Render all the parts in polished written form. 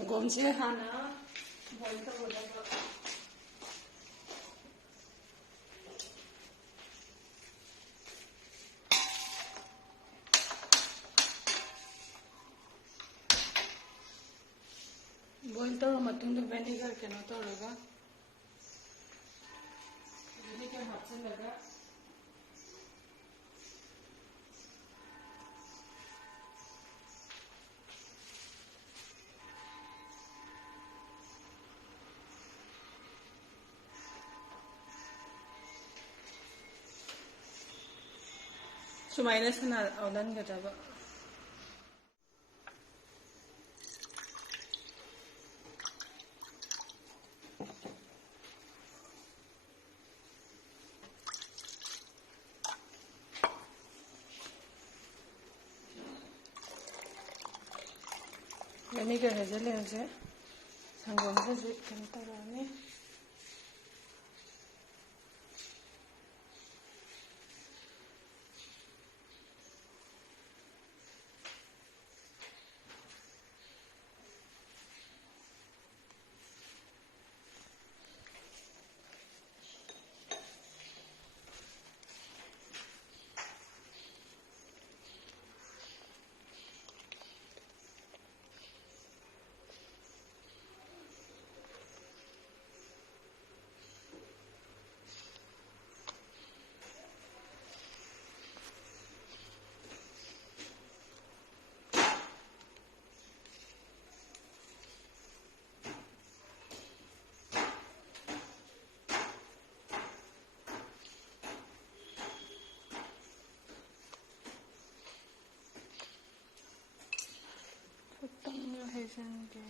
ꯁꯪꯒꯣꯝꯁꯦ ꯍꯥꯟꯅ ꯕꯣꯏꯜ ꯇꯧꯒꯗꯕ ꯕꯣꯏꯜ ꯇꯧꯔ ꯃꯇꯨꯡꯗ ꯚꯦꯅꯤꯒꯔ ꯀꯩꯅꯣ ꯇꯧꯔꯒ ꯚꯦꯅꯤꯒꯔ ꯍꯥꯞꯆꯤꯜꯂꯒ ꯁꯨꯃꯥꯏꯅ ꯁꯅꯥ ꯑꯣꯜꯍꯟꯒꯗꯕ ꯚꯦꯅꯤꯒꯔ ꯍꯩꯖꯤꯜꯂꯦ ꯍꯧꯖꯤꯛ ꯁꯪꯒꯣꯝꯁꯦ ꯍꯧꯖꯤꯛ ꯀꯩꯅꯣ ꯇꯧꯔꯛꯑꯅꯤ ꯈꯤꯇꯪ ꯍꯩꯖꯤꯟꯒꯦ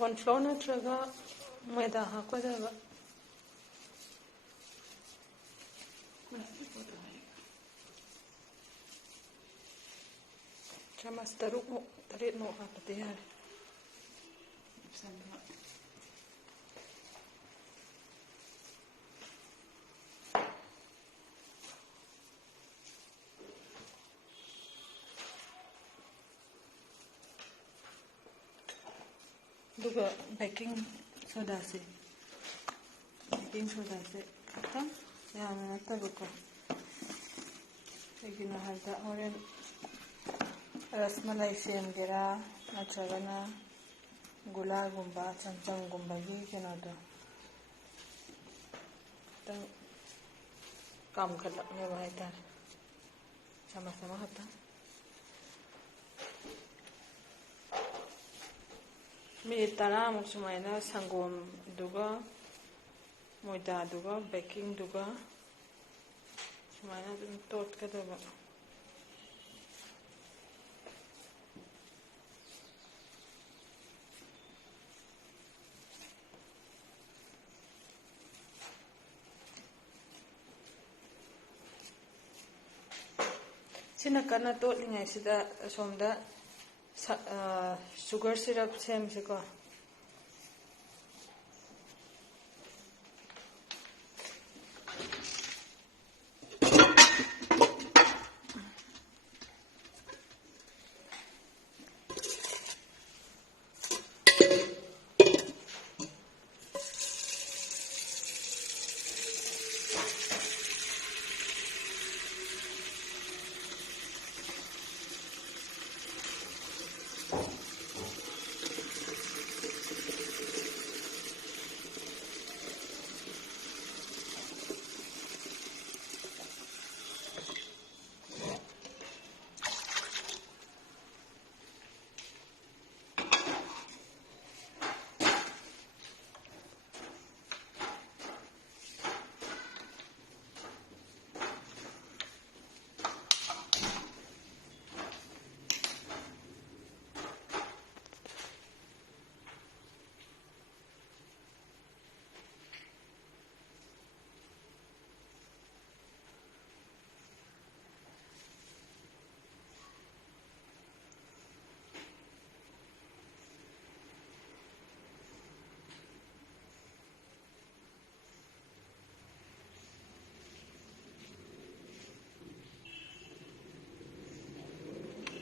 ꯀꯣꯔꯟꯐ꯭ꯂꯣꯔ ꯅꯠꯇ꯭ꯔꯒ ꯃꯣꯏꯗꯥ ꯍꯥꯞꯀꯗꯕ ꯆꯥꯃꯁ 6-ꯃꯨꯛ 7-ꯃꯨꯛ ꯍꯥꯞꯄꯗꯤ ꯌꯥꯔꯦ ꯑꯗꯨꯒ ꯕꯦꯀꯤꯡ ꯁꯣꯗꯥꯁꯦ ꯈꯤꯇꯪ ꯌꯥꯝꯅ ꯅꯠꯇꯕꯀꯣ ꯀꯩꯒꯤꯅꯣ ꯍꯥꯏꯕꯗ ꯍꯣꯔꯦꯟ ꯔꯁꯃꯂꯥꯏ ꯁꯦꯝꯒꯦꯔꯥ ꯅꯠꯇ꯭ꯔꯒꯅ ꯒꯨꯂꯥꯒꯨꯝꯕ ꯆꯝꯆꯝꯒꯨꯝꯕꯒꯤ ꯀꯩꯅꯣꯗꯣ ꯈꯤꯇꯪ ꯀꯥꯝꯈꯠꯂꯛꯅꯕ ꯍꯥꯏꯇꯥꯔꯦ ꯆꯥꯃꯁ ꯑꯃꯈꯛꯇꯪ ꯃꯤꯅꯤꯠ 10-ꯃꯨꯛ ꯁꯨꯃꯥꯏꯅ ꯁꯪꯒꯣꯝꯗꯨꯒ ꯃꯣꯏꯗꯥꯗꯨꯒ ꯕꯦꯀꯤꯡꯗꯨꯒ ꯁꯨꯃꯥꯏꯅ ꯑꯗꯨꯝ ꯇꯣꯠꯀꯗꯕ ꯁꯤꯅ ꯀꯟꯅ ꯇꯣꯠꯂꯤꯉꯩꯁꯤꯗ ꯑꯁꯣꯝꯗ ꯁꯨꯒꯔ ꯁꯤꯔꯞ ꯁꯦꯝꯁꯤꯀꯣ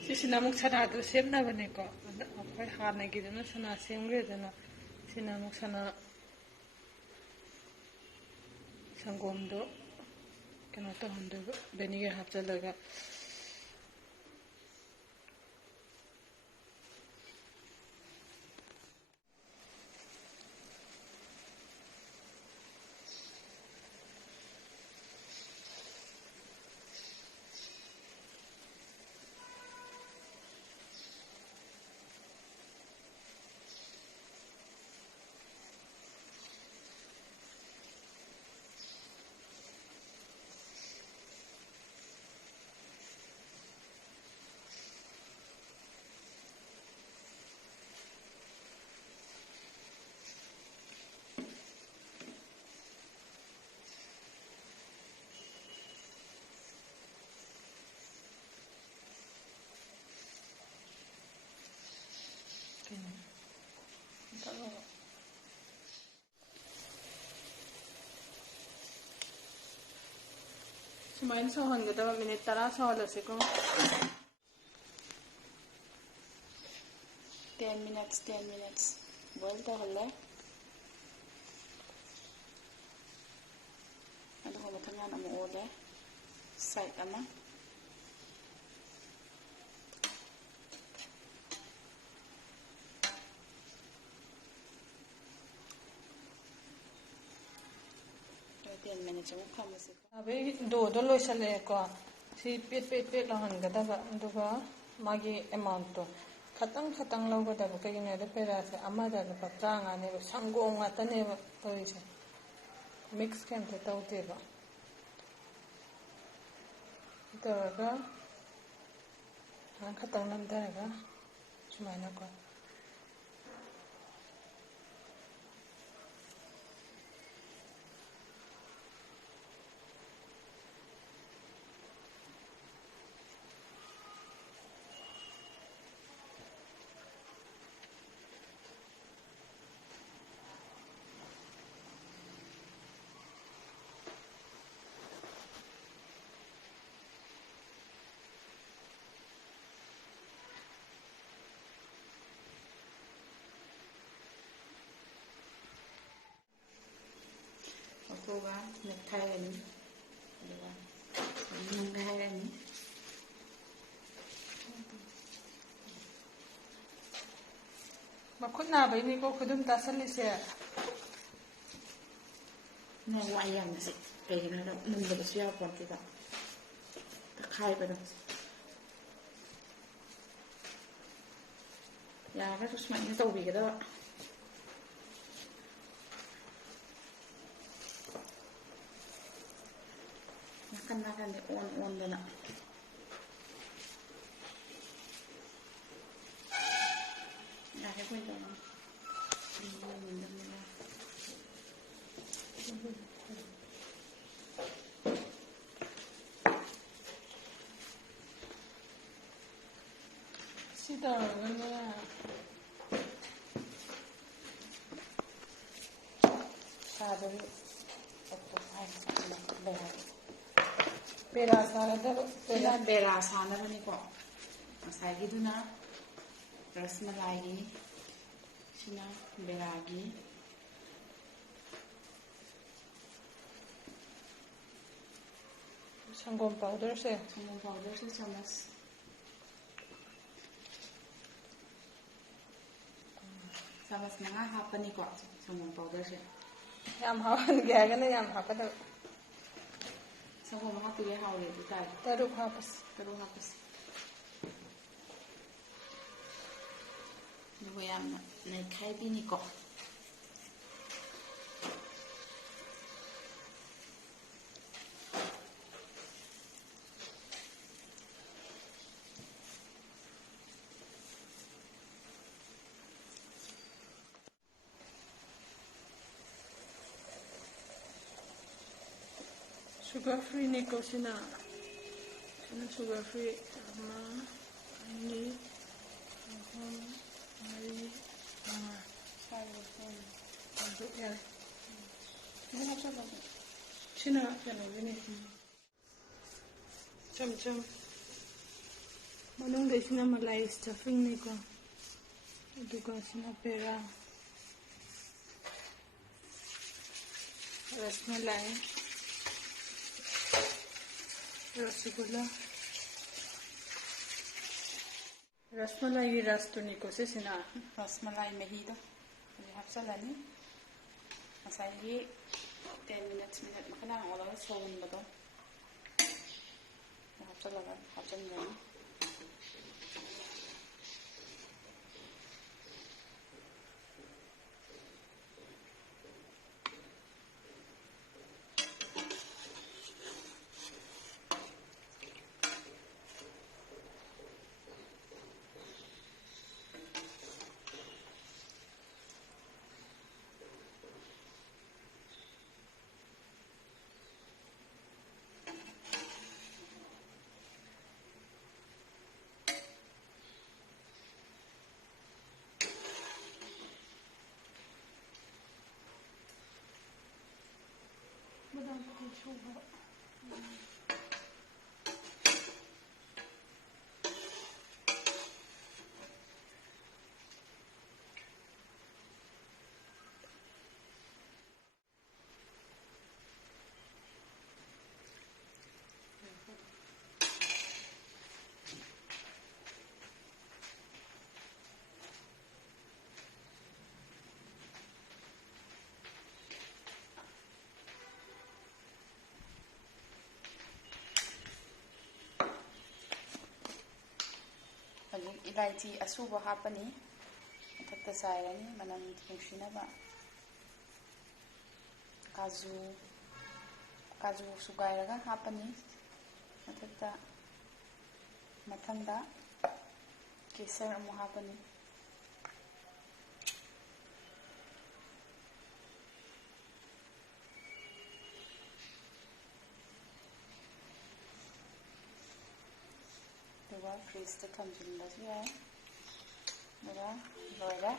ꯁꯤꯁꯤꯅ ꯑꯃꯨꯛ ꯁꯅꯥꯗꯨ ꯁꯦꯝꯅꯕꯅꯦꯀꯣ ꯑꯩꯈꯣꯏ ꯍꯥꯟꯅꯒꯤꯗꯨꯅ ꯁꯅꯥ ꯁꯦꯝꯈ꯭ꯔꯦꯗꯅ ꯁꯤꯅ ꯑꯃꯨꯛ ꯁꯪꯒꯣꯝꯗꯣ ꯀꯩꯅꯣ ꯇꯧꯍꯟꯗꯣꯏꯕ ꯚꯦꯅꯤꯒꯔ ꯍꯥꯞꯆꯤꯜꯂꯒ ꯁꯨꯃꯥꯏꯅ ꯁꯧꯍꯟꯒꯗꯕ ꯃꯤꯅꯤꯠ 10 ꯁꯧꯍꯜꯂꯁꯤꯀꯣ 10 minutes boil ꯇꯧꯍꯜꯂꯦ ꯑꯗꯨꯒ ꯃꯊꯪ ꯑꯃꯨꯛ ꯑꯣꯜꯂꯦ ꯁꯥꯏꯠ ꯑꯃ ꯑꯕꯩ ꯗꯣꯗꯣ ꯂꯣꯏꯁꯜꯂꯛꯑꯦꯀꯣ ꯁꯤ ꯄꯦꯠ ꯂꯧꯍꯟꯒꯗꯕ ꯑꯗꯨꯒ ꯃꯥꯒꯤ ꯑꯦꯃꯥꯎꯟꯠꯇꯣ ꯈꯇꯪ ꯂꯧꯒꯗꯕ ꯀꯩꯒꯤꯅꯣ ꯍꯥꯏꯕꯗ ꯄꯦꯔꯥꯁꯦ ꯑꯃꯗ ꯂꯨꯄꯥ 50ꯅꯦꯕ ꯁꯪꯒꯣꯝ ꯉꯥꯛꯇꯅꯦꯕ ꯇꯧꯔꯤꯁꯦ ꯃꯤꯛꯁ ꯀꯩꯝꯇ ꯇꯧꯗꯦꯕ ꯇꯧꯔꯒ ꯈꯇꯪ ꯅꯝꯊꯔꯒ ꯁꯨꯃꯥꯏꯅꯀꯣ ꯂꯧꯊꯣꯛꯑꯒ ꯅꯦꯛꯈꯥꯏꯔꯅꯤ ꯑꯗꯨꯒ ꯅꯝꯒꯥꯏꯔꯅꯤ ꯃꯈꯨꯠ ꯅꯥꯕꯩꯅꯤꯀꯣ ꯈꯨꯗꯨꯝ ꯇꯥꯁꯜꯂꯤꯁꯦ ꯅ ꯋꯥꯏ ꯌꯥꯝꯅꯁꯦ ꯀꯩꯒꯤꯅꯣ ꯍꯥꯏꯕ ꯅꯝꯗꯕꯁꯨ ꯌꯥꯎꯄꯣꯟꯇꯦꯕ ꯇꯛꯈꯥꯏꯕꯗꯣ ꯌꯥꯔꯒꯁꯨ ꯁꯨꯃꯥꯏꯅ ꯇꯧꯕꯤꯒꯗꯕ ꯅꯥꯀꯟ ꯅꯥꯀꯟꯗ ꯑꯣꯟꯗꯅ ꯌꯥꯔꯦ ꯑꯩꯈꯣꯏ ꯁꯤ ꯇꯧꯔꯒꯅꯦ ꯁꯥꯗꯣꯔꯤ ꯄꯦꯔꯥ ꯁꯥꯒꯗꯕ ꯁꯤꯅ ꯕꯦꯔꯥ ꯁꯥꯅꯕꯅꯤꯀꯣ ꯉꯁꯥꯏꯒꯤꯗꯨꯅ ꯔꯁꯃꯂꯥꯏꯒꯤ ꯁꯤꯅ ꯕꯦꯔꯥꯒꯤ ꯁꯪꯒꯣꯝ ꯄꯥꯎꯗꯔꯁꯦ ꯁꯪꯒꯣꯝ ꯄꯥꯎꯗꯔꯁꯦ ꯆꯥꯃꯁ ꯆꯥꯃꯁ 5 ꯍꯥꯞꯄꯅꯤꯀꯣ ꯁꯪꯒꯣꯝ ꯄꯥꯎꯗꯔꯁꯦ ꯌꯥꯝ ꯍꯥꯞꯍꯟꯒꯦ ꯍꯥꯏꯔꯒꯅ ꯌꯥꯝ ꯍꯥꯞꯀꯗꯕ ꯁꯪꯒꯣꯝ ꯍꯥꯞꯄꯤꯒꯦ ꯍꯥꯎꯔꯦ ꯑꯗꯨ ꯇꯥꯔꯦ 3 ꯍꯥꯞꯄꯁꯤ 3 ꯍꯥꯞꯄꯁꯤ ꯑꯗꯨꯒ ꯌꯥꯝꯅ ꯅꯩꯈꯥꯏꯕꯤꯅꯤꯀꯣ sugar free ꯅꯤꯀꯣ ꯁꯤꯅ sugar free 1 2 3 4 5 ꯌꯥꯔꯦ ꯁꯤꯅ ꯀꯩꯅꯣꯒꯤꯅꯤ ꯆꯝꯆꯝ ꯃꯅꯨꯡꯗꯁꯤꯅ ꯃꯂꯥꯏ ꯁ꯭ꯇꯐꯤꯡꯅꯤꯀꯣ ꯑꯗꯨꯒ ꯁꯤꯅ ꯄꯦꯔꯥ ꯔꯁꯃꯂꯥꯏ रसगुल्ला रसमलाई रसतुनिको सिना रसमलाई महीदो हप्चलनीꯉꯁꯥꯏꯒꯤ 10 minutes ꯃꯈꯅ ꯍꯥꯎꯔꯒ ꯁꯧꯍꯟꯕꯗꯣ ꯍꯥꯞꯆꯟꯒꯅꯤ ꯍꯧꯖꯤꯛ ꯏꯂꯥꯏꯆꯤ ꯑꯁꯨꯕ ꯍꯥꯞꯄꯅꯤ ꯃꯊꯛꯇ ꯆꯥꯏꯔꯅꯤ ꯃꯅꯝ ꯅꯨꯡꯁꯤꯅꯕ ꯀꯥꯖꯨ ꯁꯨꯒꯥꯏꯔꯒ ꯍꯥꯞꯄꯅꯤ ꯃꯊꯪꯗ ꯀꯦꯁꯔ ꯑꯃꯨꯛ ꯍꯥꯞꯄꯅꯤ ꯑꯗꯨꯒ ꯐ꯭ꯔꯤꯖꯇ ꯊꯝꯖꯤꯟꯕꯁꯨ ꯌꯥꯏ ꯑꯗꯨꯒ ꯂꯣꯏꯔꯦ